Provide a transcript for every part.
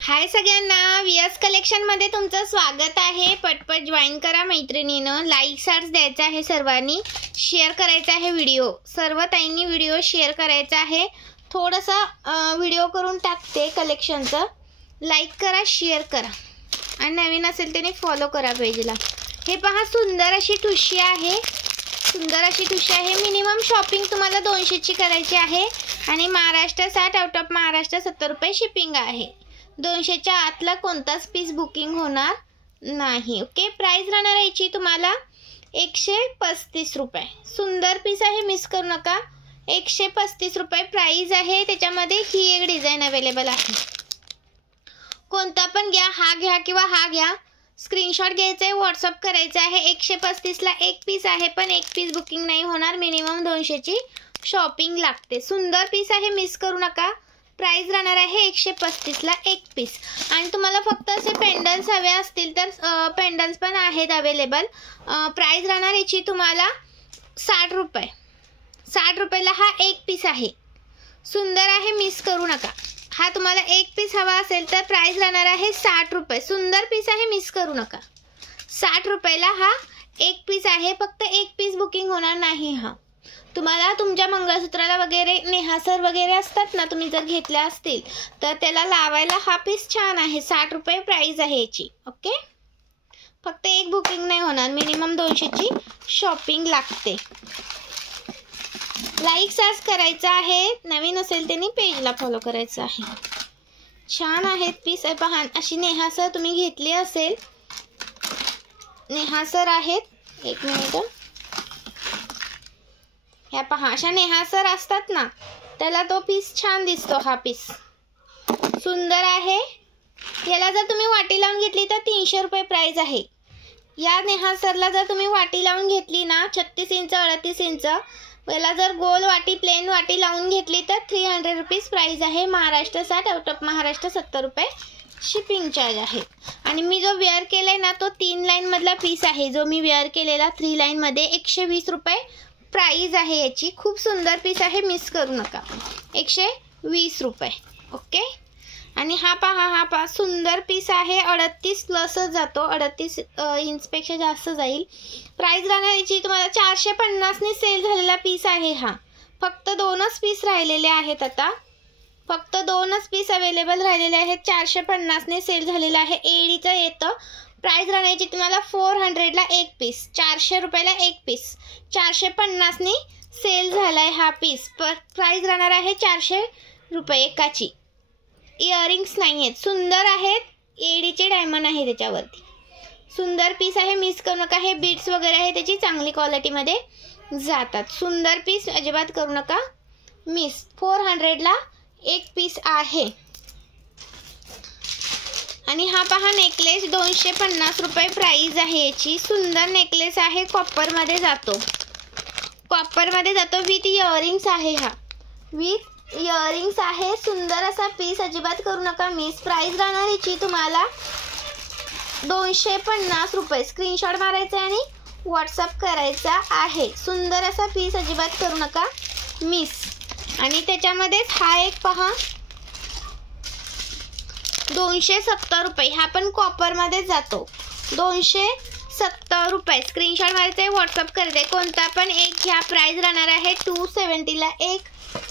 हाय सगळ्यांना, VS collection मध्ये तुमचं स्वागत आहे। पटपट जॉईन करा मैत्रिणींनो, लाईक सार्स द्यायचा आहे सर्वांनी, शेअर करायचा आहे व्हिडिओ, सर्व ताईंनी व्हिडिओ शेअर करायचा आहे। थोडासा व्हिडिओ करून टाकते कलेक्शनचं, लाईक करा, शेअर करा आणि नवीन असेल त्याने फॉलो करा पेजला। हे पहा, सुंदर अशी ठुशी आहे, सुंदर अशी ठुशी आहे। मिनिमम शॉपिंग तुम्हाला 200 ची करायची आहे आणि महाराष्ट्र 60, आउट ऑफ महाराष्ट्र 70 रुपये शिपिंग आहे। 200 च्या आतला कोणताच पीस बुकिंग होणार नाही। ओके, प्राइस राहणार याची तुम्हाला 135 रुपये। सुंदर पीस आहे, मिस करू नका। 135 रुपये प्राइस आहे। त्याच्यामध्ये ही एक डिझाइन अवेलेबल आहे, कोणता पण घ्या, हा घ्या किंवा हा घ्या। स्क्रीनशॉट घ्यायचा आहे, व्हॉट्सअप करायचा आहे। 135 ला एक पीस आहे, पण एक पीस बुकिंग नाही होणार, मिनिमम 200 ची शॉपिंग लागते। सुंदर पीस आहे, मिस करू नका। प्राइस राहणार आहे 135 ला एक पीस। आणि तुम्हाला फक्त असे पेंडल्स हवे असतील तर पेंडल्स पण आहेत अवेलेबल। प्राइस राहणार याची तुम्हाला 60 रुपये। 60 रुपयाला हा एक पीस आहे, सुंदर आहे, मिस करू नका। हा तुम्हाला एक पीस हवा असेल तर प्राइस राहणार आहे 60 रुपये। सुंदर पीस आहे, मिस करू नका। 60 रुपयाला हा एक पीस आहे, फक्त एक पीस बुकिंग होणार नाही। हा तुम्हाला तुमच्या मंगळसूत्राला वगैरे नेहासर वगैरे असतात ना, तुम्ही जर घेतल्या असतील तर त्याला लावायला हा पीस छान आहे। 60 रुपये प्राइस आहे याची। ओके, फक्त एक बुकिंग नाही होणार, मिनिमम 200 ची शॉपिंग लागते। लाईक सार्स करायचा आहे, नवीन असेल त्यांनी पेजला फॉलो करायचं आहे। छान आहेत पीस आहे पहा। अशी नेहासर तुम्ही घेतली असेल, नेहासर आहेत, एक मिनिट, ह्या पहा, अशा नेहासर असतात ना, त्याला तो पीस छान दिसतो। हा पीस सुंदर आहे। याला जर तुम्ही वाटी लावून घेतली तर 300 रुपये प्राइस आहे। या नेहासरला जर तुम्ही वाटी लावून घेतली ना, 36 इंच 38 इंच, याला जर गोल वाटी प्लेन वाटी लावून घेतली तर 300 रुपीज प्राइस आहे। महाराष्ट्र 60, आउट ऑफ महाराष्ट्र 70 रुपये शिपिंग चार्ज आहे। आणि मी जो वेअर केलाय ना, तो 3 लाईन मधला पीस आहे। जो मी वेअर केलेला 3 लाईन मध्ये 120 रुपये प्राइस आहे याची। खूप सुंदर पीस आहे, मिस करू नका। 120 रुपये। ओके, आणि हा पहा सुंदर पीस आहे। 38 प्लस जातो, 38 इंच पेक्षा जास्त जाईल। प्राइस राहणार याची तुम्हाला 450 ने सेल झालेला पीस आहे। हा फक्त 2च पीस राहिलेले आहेत, आता फक्त 2च पीस अवेलेबल राहिलेले आहेत। 450 ने सेल झालेला आहे, एडीचं येतं। प्राइस राहण्याची तुम्हाला 400 ला एक पीस, 400 रुपयाला एक पीस। 450 ने सेल झालाय हा पीस, पर प्राइस राहणार आहे 400 रुपये एकाची। इयरिंग्स नाही आहेत, सुंदर आहेत, एडीचे डायमंड आहे त्याच्यावरती। सुंदर पीस आहे, मिस करू नका। हे बीड्स वगैरे आहे त्याची, चांगली क्वालिटी मध्ये जातात। सुंदर पीस अजिबात करू नका मिस। 400 ला एक पीस आहे। आणि हा पहा नेकलेस, 250 रुपये प्राइस आहे याची। सुंदर नेकलेस आहे, कॉपर मध्ये जातो, कॉपर मध्ये जातो, विथ इयरिंग्स आहे। हा विथ इयरिंग्स आहे, सुंदर असा पीस, अजिबात करू नका मिस। प्राइस राहणार याची तुम्हाला 250 रुपये। स्क्रीनशॉट मारायचा आणि व्हॉट्सअप करायचा आहे। सुंदर असा पीस, अजिबात करू नका मिस। आणि त्याच्यामध्येच हा एक पहा, 270 रुपये, हा पण कॉपर मध्ये जातो, 270 रुपये। स्क्रीनशॉट मारायचा आहे, व्हॉट्सअप करायचा, कोणता पण एक घ्या। प्राइस राहणार आहे 270 ला एक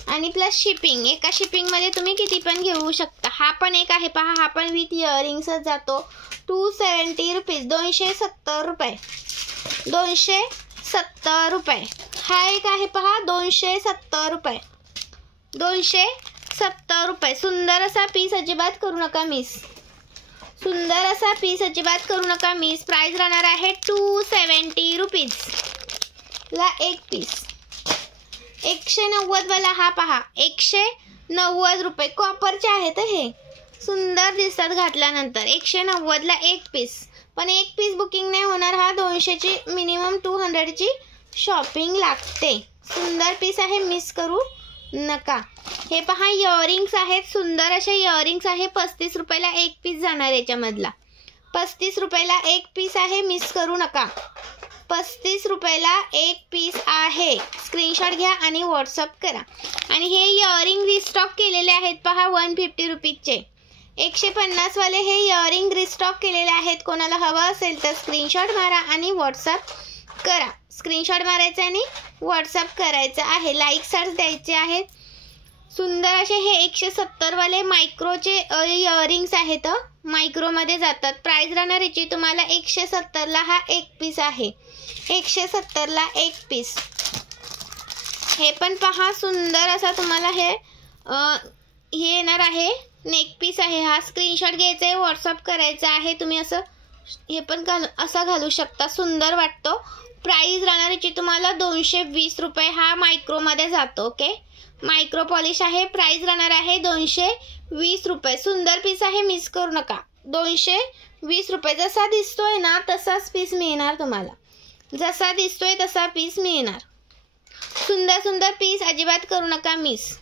आणि प्लस शिपिंग। एका शिपिंग मध्ये तुम्ही किती पण घेऊ शकता। हा पण एक आहे पहा, हा पण विथ इयरिंग्सच जातो, 270 रुपीज, 270 रुपये, 270 रुपये। हा एक आहे पहा, 270 रुपये, 270 रुपये। सुंदर असा पीस, अजिबात करू नका मिस। सुंदर असा पीस, अजिबात करू नका मिस। प्राइस राहणार आहे 270 रुपीज ला एक पीस। 190 वाला हा पहा, 190 रुपये, कॉपरचे आहेत हे, सुंदर दिसतात घातल्यानंतर। 190 ला एक पीस, पण एक पीस बुकिंग नाही होणार। हा 200 ची मिनिमम 200 ची शॉपिंग लागते। सुंदर पीस आहे, मिस करू नका। हे पहा इयरिंग्स आहेत, सुंदर असे इयरिंग्स आहे। 35 रुपयाला एक पीस जाणार याच्यामधला, 35 रुपयाला एक पीस आहे, मिस करू नका। 35 रुपयाला एक पीस आहे। स्क्रीनशॉट घ्या आणि व्हॉट्सअप करा। आणि हे इयरिंग रिस्टॉक केलेले आहेत पहा, 150 रुपीजचे। 150 वाले हे इयरिंग रिस्टॉक केलेले आहेत. कोणाला हवा असेल तर स्क्रीनशॉट मारा आणि व्हॉट्सअप करा. स्क्रीनशॉट मारायचा आणि व्हॉट्सअप करायचं आहे. लाईक स्टार्स द्यायचे आहेत. सुंदर असे हे 170 वाले मायक्रोचे इयरिंग्स आहेत. मायक्रोमध्ये जातात. प्राइस राहणार याची तुम्हाला 170 ला हा एक पीस आहे. 170 ला एक पीस. हे पण पहा सुंदर असा तुम्हाला हे येणार आहे. नेक पीस आहे हा. स्क्रीनशॉट घ्यायचा आहे, व्हॉट्सअप करायचा आहे. तुम्ही असं हे पण असं घालू शकता. सुंदर वाटतो. प्राइस राहणार याची तुम्हाला 220 रुपये. हा मायक्रोमध्ये जातो. ओके, मायक्रो पॉलिश आहे. प्राइस राहणार आहे 220 रुपये. सुंदर पीस आहे, मिस करू नका. 220 रुपये. जसा दिसतोय ना तसाच पीस मिळणार तुम्हाला. जसा दिसतोय तसा पीस मिळणार. सुंदर सुंदर पीस, अजिबात करू नका मिस.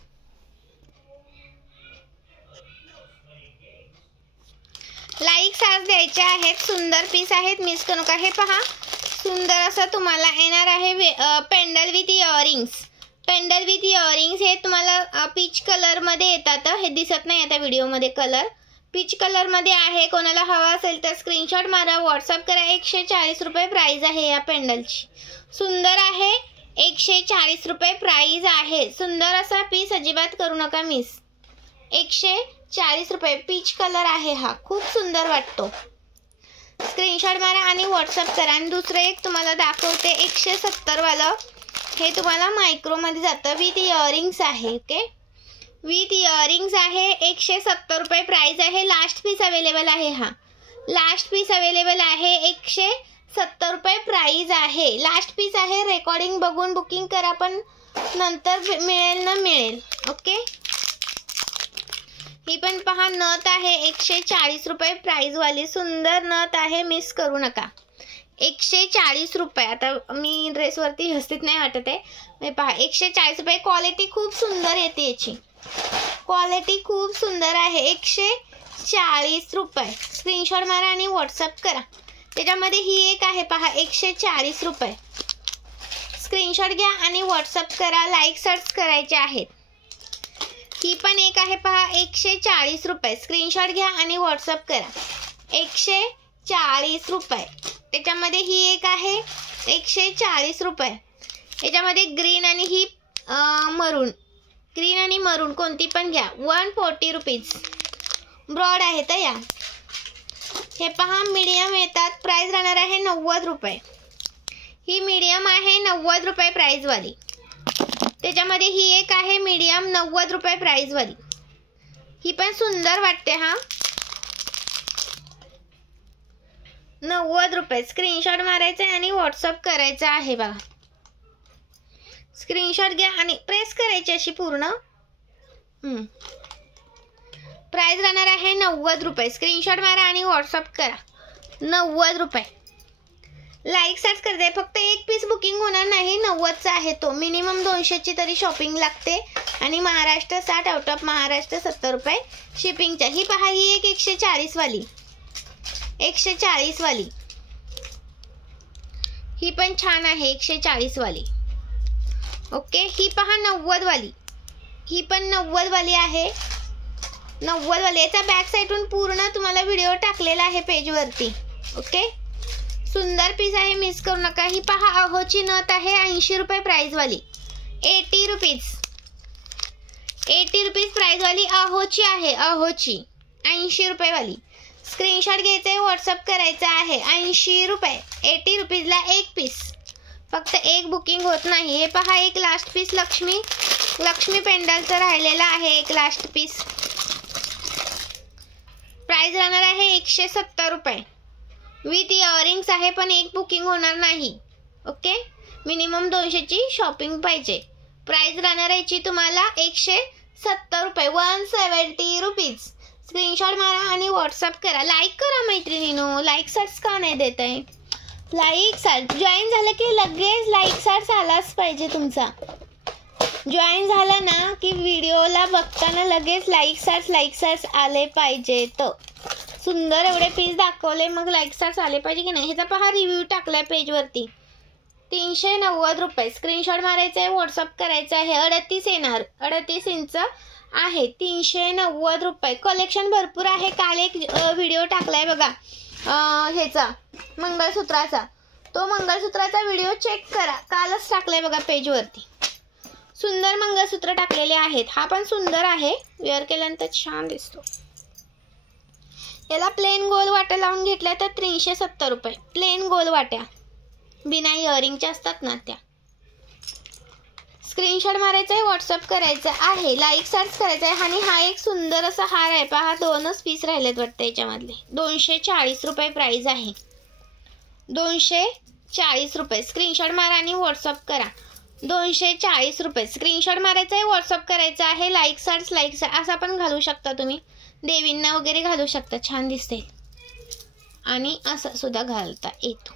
लाईक साथ द्यायचे आहेत. सुंदर पीस आहेत, मिस करू नका. हे पहा सुंदर असं तुम्हाला येणार आहे pendant with earrings. Pendant with earrings हे तुम्हाला पीच कलरमध्ये येतात. हे दिसत नाही आता व्हिडिओमध्ये कलर. पीच कलरमध्ये आहे. कोणाला हवा असेल तर स्क्रीनशॉट मारा, व्हॉट्सअप करा. 140 रुपये प्राइस आहे या पेंडलची. सुंदर आहे. 140 रुपये प्राइस आहे. सुंदर असा पीस, अजिबात करू नका मिस. 140 रुपये. पीच कलर आहे हा. खूप सुंदर वाटतो. स्क्रीनशॉट मारा आणि व्हॉट्सअप करा. आणि दुसरं एक तुम्हाला दाखवते 170 वालं. हे तुम्हाला मायक्रोमध्ये जातं. विथ इयरिंग्स आहे. ओके, विथ इयरिंग्स आहे. 170 रुपये प्राइस आहे. लास्ट पीस अवेलेबल आहे. हा लास्ट पीस अवेलेबल आहे. 170 रुपये प्राइस आहे. लास्ट पीस आहे. रेकॉर्डिंग बघून बुकिंग करा, पण नंतर मिळेल ना मिळेल. ओके, ही पण पहा नथ आहे. 140 रुपये प्राइस वाली सुंदर नथ आहे, मिस करू नका. 140 रुपये. आता मी ड्रेसवरती व्यवस्थित नाही वाटत आहे. पहा 140 रुपये. क्वालिटी खूप सुंदर येते याची. क्वालिटी खूप सुंदर आहे. 140 रुपये. स्क्रीनशॉट मारा आणि व्हॉट्सअप करा. त्याच्यामध्ये ही एक आहे पहा 140 रुपये. स्क्रीनशॉट घ्या आणि व्हॉट्सअप करा. लाईक सर्च करायचे आहेत. ही पण एक आहे पहा 140 रुपये. स्क्रीनशॉट घ्या आणि व्हॉट्सअप करा. 140 रुपये. त्याच्यामध्ये ही एक आहे 140 रुपये. याच्यामध्ये ग्रीन आणि ही मरून. ग्रीन आणि मरून कोणती पण घ्या. 140 रुपीज. ब्रॉड आहे तर या. हे पहा मीडियम येतात. प्राइस राहणार आहे 90 रुपये. ही मीडियम आहे 90 रुपये प्राइसवाली. त्याच्यामध्ये ही एक आहे मीडियम 90 रुपये प्राइसवाली. ही पण सुंदर वाटते. हा 90 रुपये. स्क्रीनशॉट मारायचा आहे आणि व्हॉट्सअप करायचा आहे बघा. स्क्रीनशॉट घ्या आणि प्रेस करायची अशी पूर्ण. प्राइस राहणार आहे 90 रुपये. स्क्रीनशॉट मारा आणि व्हॉट्सअप करा. 90 रुपये. लाईक सर्च करते. फक्त एक पीस बुकिंग होणार नाही. 90चा आहे तो. मिनिमम 200ची तरी शॉपिंग लागते. आणि महाराष्ट्र 60, आउट ऑफ महाराष्ट्र 70 रुपये शिपिंगच्या. ही पहा ही एक 140 वाली. 140 वाली. ही पण छान आहे 140 वाली. ओके, ही पहा 90 वाली. ही पण 90 वाली आहे. 90 वाली. याचा बॅक साईडून पूर्ण तुम्हाला व्हिडिओ टाकलेला आहे पेजवरती. ओके, सुंदर पीस आहे, मिस करू नका. ही पहा अहोची नथ आहे 80 रुपये प्राइस वाली. 80 रुपीज. 80 रुपीज प्राइस वाली अहोची आहे. अहोची 80 रुपये वाली. स्क्रीनशॉट घ्यायचा आहे, व्हॉट्सअप करायचा आहे. 80 रुपये. 80 रुपीजला एक पीस. फक्त एक बुकिंग होत नाही. हे पहा एक लास्ट पीस लक्ष्मी पेंडलचं राहिलेलं आहे. एक लास्ट पीस. प्राइस राहणार आहे 170 रुपये. विथ इयरिंग्स आहे, पण एक बुकिंग होणार नाही. ओके, मिनिमम 200ची शॉपिंग पाहिजे. प्राइस राहणार याची तुम्हाला 170 रुपये. 170 रुपीज. स्क्रीनशॉट मारा आणि व्हॉट्सअप करा. लाईक करा मैत्रिणीनो. लाईक सर्च का नाही देत आहे? लाईक सर्च जॉईन झालं की लगेच लाईक सर्च आलाच पाहिजे तुमचा. जॉईन झालं ना की व्हिडिओला बघताना लगेच लाईक सर्च आले पाहिजे. तर सुंदर एवढे पीस दाखवले, मग लाईक सर्च आले पाहिजे की नाही. ह्याचा पहा रिव्ह्यू टाकलाय पेजवरती. 390 रुपये. स्क्रीनशॉट मारायचा आहे, व्हॉट्सअप करायचा आहे. 38 येणार. 38 इंच आहे 390 रुपये. कलेक्शन भरपूर आहे. काल एक व्हिडिओ टाकलाय बघा ह्याचा मंगळसूत्राचा, तो मंगळसूत्राचा व्हिडिओ चेक करा. कालच टाकलाय बघा पेजवरती. सुंदर मंगळसूत्र टाकलेले आहेत. हा पण सुंदर आहे, वेअर केल्यानंतर छान दिसतो. याला प्लेन गोल वाट्या लावून घेतल्या तर 370 रुपये. प्लेन गोल वाट्या बिना इयरिंगच्या असतात ना त्या. स्क्रीनशॉट मारायचा आहे, व्हॉट्सअप करायचं आहे, लाईक सर्च करायचं आहे. आणि हा एक सुंदर असा हार आहे पहा, 2च पीस राहिलेत वाटतं याच्यामधले. 240 रुपये प्राइस आहे. 240 रुपये. स्क्रीनशॉट मारा आणि व्हॉट्सअप करा. 240 रुपये. स्क्रीनशॉट मारायचा आहे, व्हॉट्सअप करायचं आहे. लाईक सर्च असं पण घालू शकता तुम्ही, देवींना वगैरे घालू शकता, छान दिसते. आणि असं सुद्धा घालता येतो.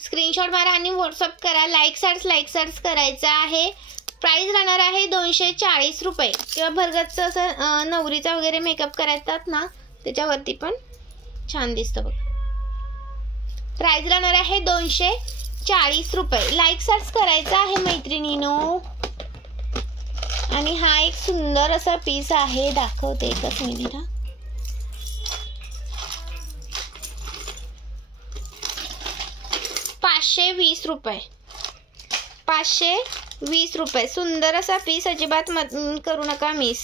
स्क्रीनशॉट मारा आणि व्हॉट्सअप करा. लाईक सर्च करायचं आहे. प्राइस राहणार आहे 240 रुपये. किंवा भरगतचं असं नवरीचा वगैरे मेकअप करायतात ना, त्याच्यावरती पण छान दिसतं बघ. प्राइस राहणार आहे 240 रुपये. लाईक सर्च करायचा आहे मैत्रिणीनो. आणि हा एक सुंदर असा पीस आहे, दाखवते एकच मिनिट. 520 रुपये. 520 रुपये. सुंदर असा पीस, अजिबात करू नका मिस.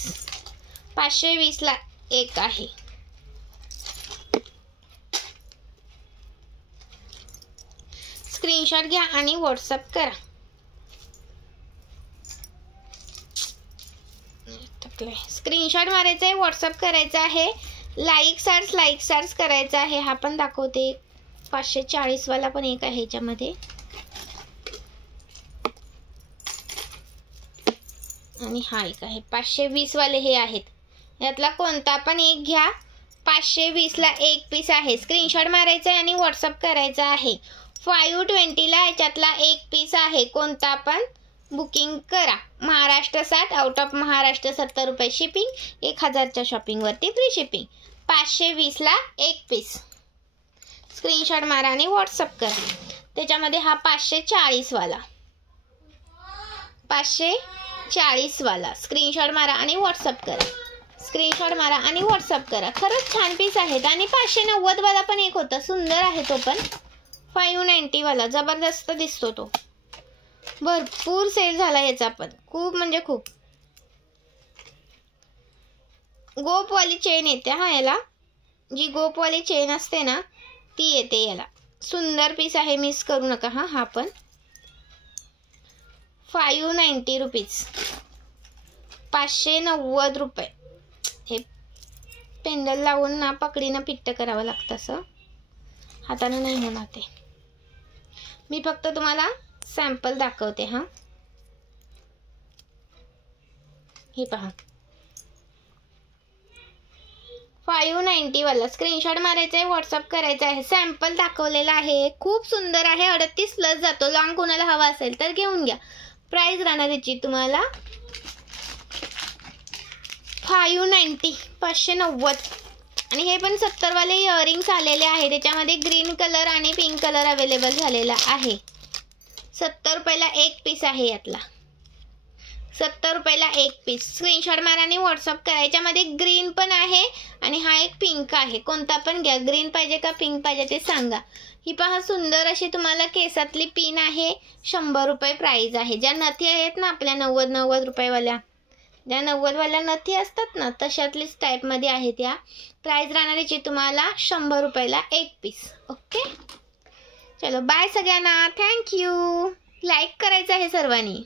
520 ला एक आहे. स्क्रीनशॉट घ्या आणि व्हॉट्सअप करा. स्क्रीनशॉट मारायचा आहे, व्हॉट्सअप करायचा आहे. लाईक सर्च करायचा आहे. हा पण दाखवते. 540 वाला पण एक आहे ह्याच्यामध्ये. आणि हा एक आहे. 520 वाले हे आहेत. यातला कोणता पण एक घ्या. 520 ला एक पीस आहे. स्क्रीनशॉट मारायचा आहे आणि व्हॉट्सअप करायचा आहे. 520 ला याच्यातला एक पीस आहे. कोणता पण बुकिंग करा. महाराष्ट्र 60, आउट ऑफ महाराष्ट्र 70 रुपये शिपिंग. 1000च्या शॉपिंगवरती फ्री शिपिंग. 520 ला एक पीस. स्क्रीनशॉट मारा आणि व्हॉट्सअप करा. त्याच्यामध्ये हा 540 वाला. 540 वाला. स्क्रीनशॉट मारा आणि व्हॉट्सअप करा. स्क्रीनशॉट मारा आणि व्हॉट्सअप करा. खरंच छान पीस आहेत. आणि 590 वाला पण एक होता, सुंदर आहे तो पण. 590 वाला जबरदस्त दिसतो तो. भरपूर सेल झाला याचा पण, खूप म्हणजे खूप. गोपवाली चेन येते हा याला. जी गोपवाली चेन असते ना ती येते याला. सुंदर पीस आहे, मिस करू नका. हा पण 590 रुपीज. 590 रुपये. हे पेंडल लावून ना पकडीनं पिट्ट करावं लागतं, असं हाताने नाही होणार ते. मी फक्त तुम्हाला सॅम्पल दाखवते. हे पहा 590 वाला. स्क्रीनशॉट मारायचा आहे, व्हॉट्सअप करायचा आहे. सॅम्पल दाखवलेला आहे, खूप सुंदर आहे. 38 प्लस जातो. लॉंग कोणाला हवा असेल तर घेऊन घ्या. प्राइस राहणार याची तुम्हाला 590. 590. आणि हे पण 70 वाले इयरिंग्स आलेले आहे. त्याच्यामध्ये ग्रीन कलर आणि पिंक कलर अवेलेबल झालेला आहे. 70 रुपयाला एक पीस आहे यातला. 70 रुपयाला एक पीस. स्क्रीनशॉट मारा आणि व्हॉट्सअप करा. याच्यामध्ये ग्रीन पण आहे आणि हा एक पिंक आहे. कोणता पण घ्या. ग्रीन पाहिजे का पिंक पाहिजे ते सांगा. ही पहा सुंदर अशी तुम्हाला केसातली पिन आहे. 100 रुपये प्राइस आहे. ज्या नथी आहेत ना आपल्या 90 रुपयेवाल्या, ज्या 90 वाल्या नथी असतात ना तशातलीच टाईपमध्ये आहे त्या. प्राइस राहणार याची तुम्हाला 100 रुपयाला एक पीस. ओके, चलो बाय सगळ्यांना. थँक्यू. लाईक करायचं आहे सर्वांनी.